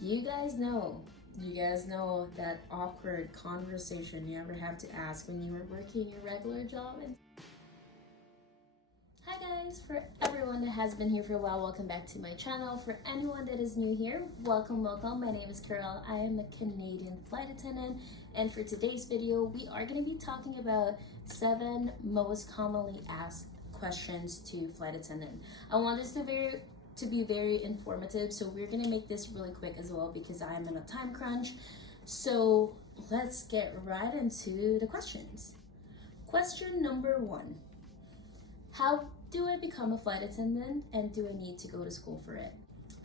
You guys know, that awkward conversation you ever have to ask when you were working your regular job? Hi guys, for everyone that has been here for a while, welcome back to my channel. For anyone that is new here, welcome. My name is Carol. I am a Canadian flight attendant, and for today's video, we are going to be talking about 7 most commonly asked questions to flight attendant. I want this to be very informative, so we're going to make this really quick as well because I am in a time crunch. So let's get right into the questions. Question number 1. How do I become a flight attendant, and do I need to go to school for it?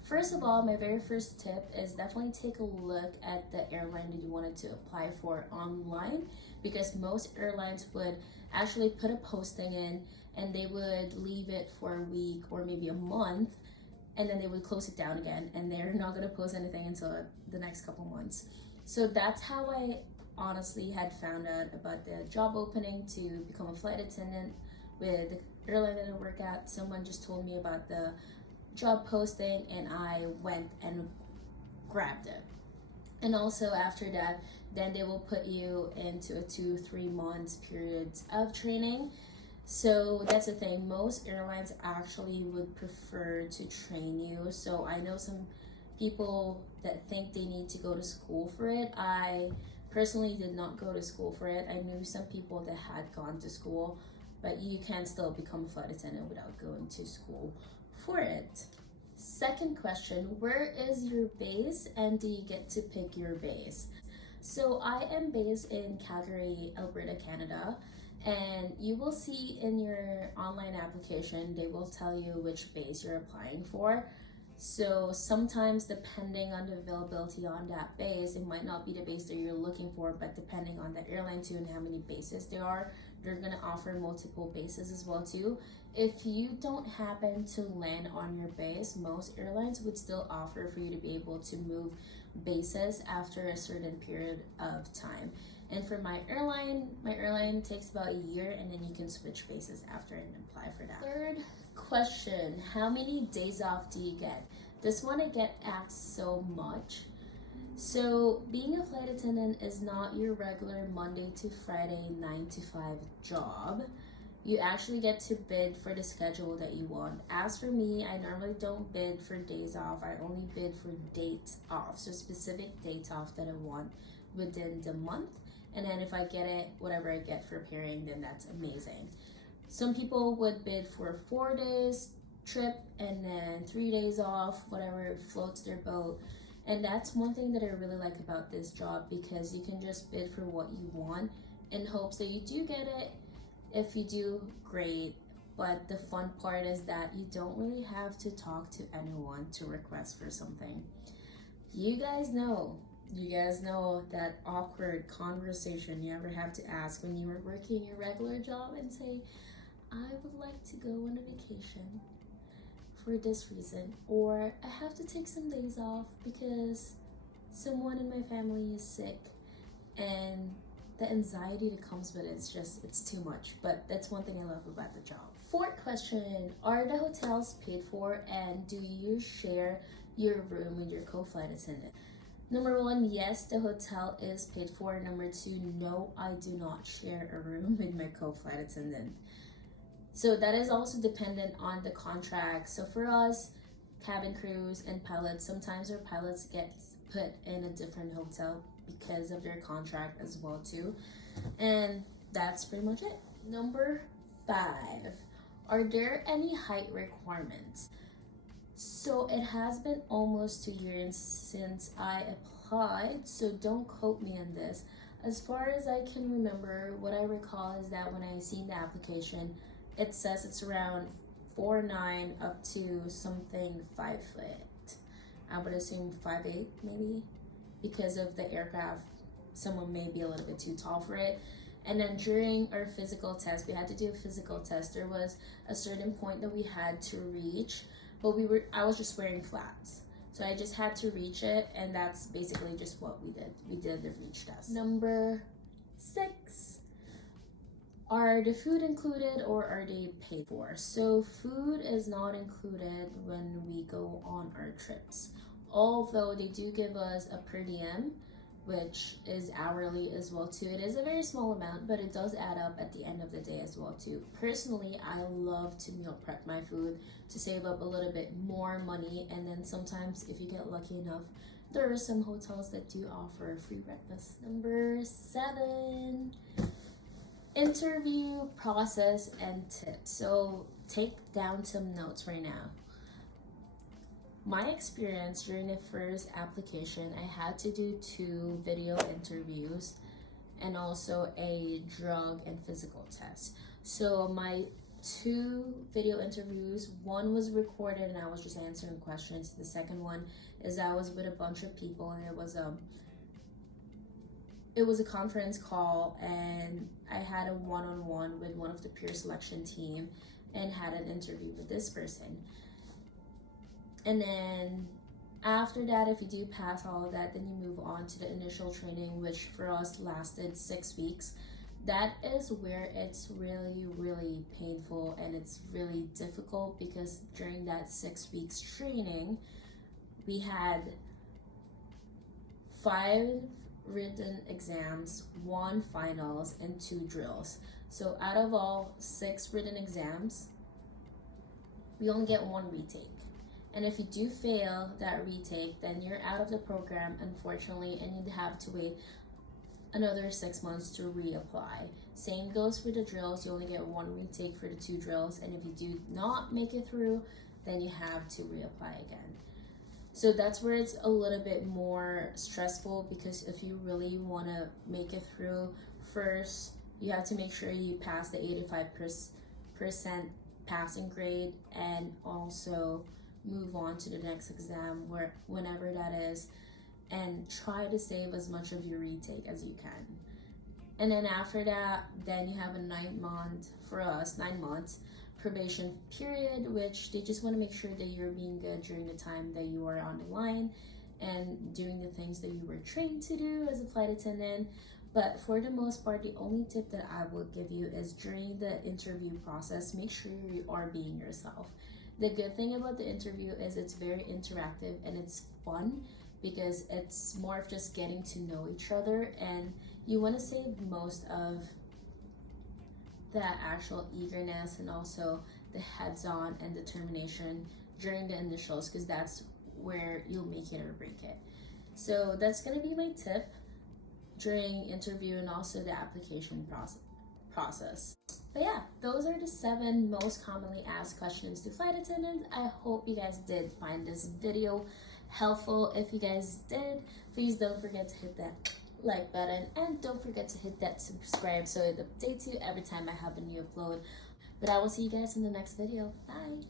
First of all, my very first tip is definitely take a look at the airline that you wanted to apply for online, because most airlines would actually put a posting in and they would leave it for a week or maybe a month, and then they would close it down again, and they're not going to post anything until the next couple months. So that's how I honestly had found out about the job opening to become a flight attendant with the airline that I work at. Someone just told me about the job posting and I went and grabbed it. And also after that, then they will put you into a 2-3 months periods of training. So that's the thing, most airlines actually would prefer to train you. So I know some people that think they need to go to school for it. I personally did not go to school for it. I knew some people that had gone to school, but you can still become a flight attendant without going to school for it. Second question, where is your base and do you get to pick your base? So I am based in Calgary, Alberta, Canada, and you will see in your online application, they will tell you which base you're applying for. So sometimes depending on the availability on that base, it might not be the base that you're looking for, but depending on the airline too and how many bases there are, they're going to offer multiple bases as well too. If you don't happen to land on your base, most airlines would still offer for you to be able to move bases after a certain period of time. And for my airline takes about a year, and then you can switch bases after and apply for that. Third question, how many days off do you get? This one I get asked so much. So being a flight attendant is not your regular Monday to Friday 9 to 5 job. You actually get to bid for the schedule that you want. As for me, I normally don't bid for days off. I only bid for dates off, so specific dates off that I want within the month. And then if I get it, whatever I get for pairing, then that's amazing. Some people would bid for 4 days trip and then 3 days off, whatever floats their boat. And that's one thing that I really like about this job, because you can just bid for what you want in hopes that you do get it. If you do, great. But the fun part is that you don't really have to talk to anyone to request for something. You guys know that awkward conversation you ever have to ask when you were working your regular job and say, I would like to go on a vacation for this reason, or I have to take some days off because someone in my family is sick, and the anxiety that comes with it is just, it's too much. But that's one thing I love about the job. Fourth question, are the hotels paid for, and do you share your room with your co-flight attendant? Number 1, yes, the hotel is paid for. Number 2, no, I do not share a room with my co-flight attendant. So that is also dependent on the contract. So for us, cabin crews and pilots, sometimes our pilots get put in a different hotel because of their contract as well too. And that's pretty much it. Number 5, are there any height requirements? So it has been almost 2 years since I applied, so don't quote me on this. As far as I can remember, what I recall is that when I seen the application, it says it's around 4'9" up to something 5 foot. I would assume 5'8" maybe, because of the aircraft. Someone may be a little bit too tall for it. And then during our physical test, we had to do a physical test. There was a certain point that we had to reach, but I was just wearing flats. So I just had to reach it, and that's basically just what we did. We did the reach test. Number 6, are the food included or are they paid for? So food is not included when we go on our trips. although they do give us a per diem, which is hourly as well too. It is a very small amount, but it does add up at the end of the day as well too. Personally, I love to meal prep my food to save up a little bit more money, and then sometimes if you get lucky enough, there are some hotels that do offer free breakfast. Number 7, interview process and tips. So take down some notes right now. My experience during the first application, I had to do 2 video interviews and also a drug and physical test. So my 2 video interviews, one was recorded and I was just answering questions. The second one is I was with a bunch of people, and it was a conference call, and I had a one-on-one with one of the peer selection team and had an interview with this person. And then after that, if you do pass all of that, then you move on to the initial training, which for us lasted 6 weeks. That is where it's really, really painful and it's really difficult, because during that 6 weeks training, we had 5 written exams, 1 finals, and 2 drills. So out of all 6 written exams, we only get 1 retake. And if you do fail that retake, then you're out of the program, unfortunately, and you'd have to wait another 6 months to reapply. Same goes for the drills. You only get 1 retake for the 2 drills, and if you do not make it through, then you have to reapply again. So that's where it's a little bit more stressful, because if you really want to make it through, first you have to make sure you pass the 85% passing grade, and also move on to the next exam, whenever that is, and try to save as much of your retake as you can. And then after that, then you have a 9 months probation period, which they just want to make sure that you're being good during the time that you are on the line and doing the things that you were trained to do as a flight attendant. But for the most part, the only tip that I will give you is during the interview process, make sure you are being yourself. The good thing about the interview is it's very interactive and it's fun, because it's more of just getting to know each other, and you want to save most of that actual eagerness and also the heads-on and determination during the initials, because that's where you'll make it or break it. So that's going to be my tip during interview and also the application process. But yeah, those are the 7 most commonly asked questions to flight attendants. I hope you guys did find this video helpful. If you guys did, please don't forget to hit that like button, and don't forget to hit that subscribe so it updates you every time I have a new upload. But I will see you guys in the next video. Bye.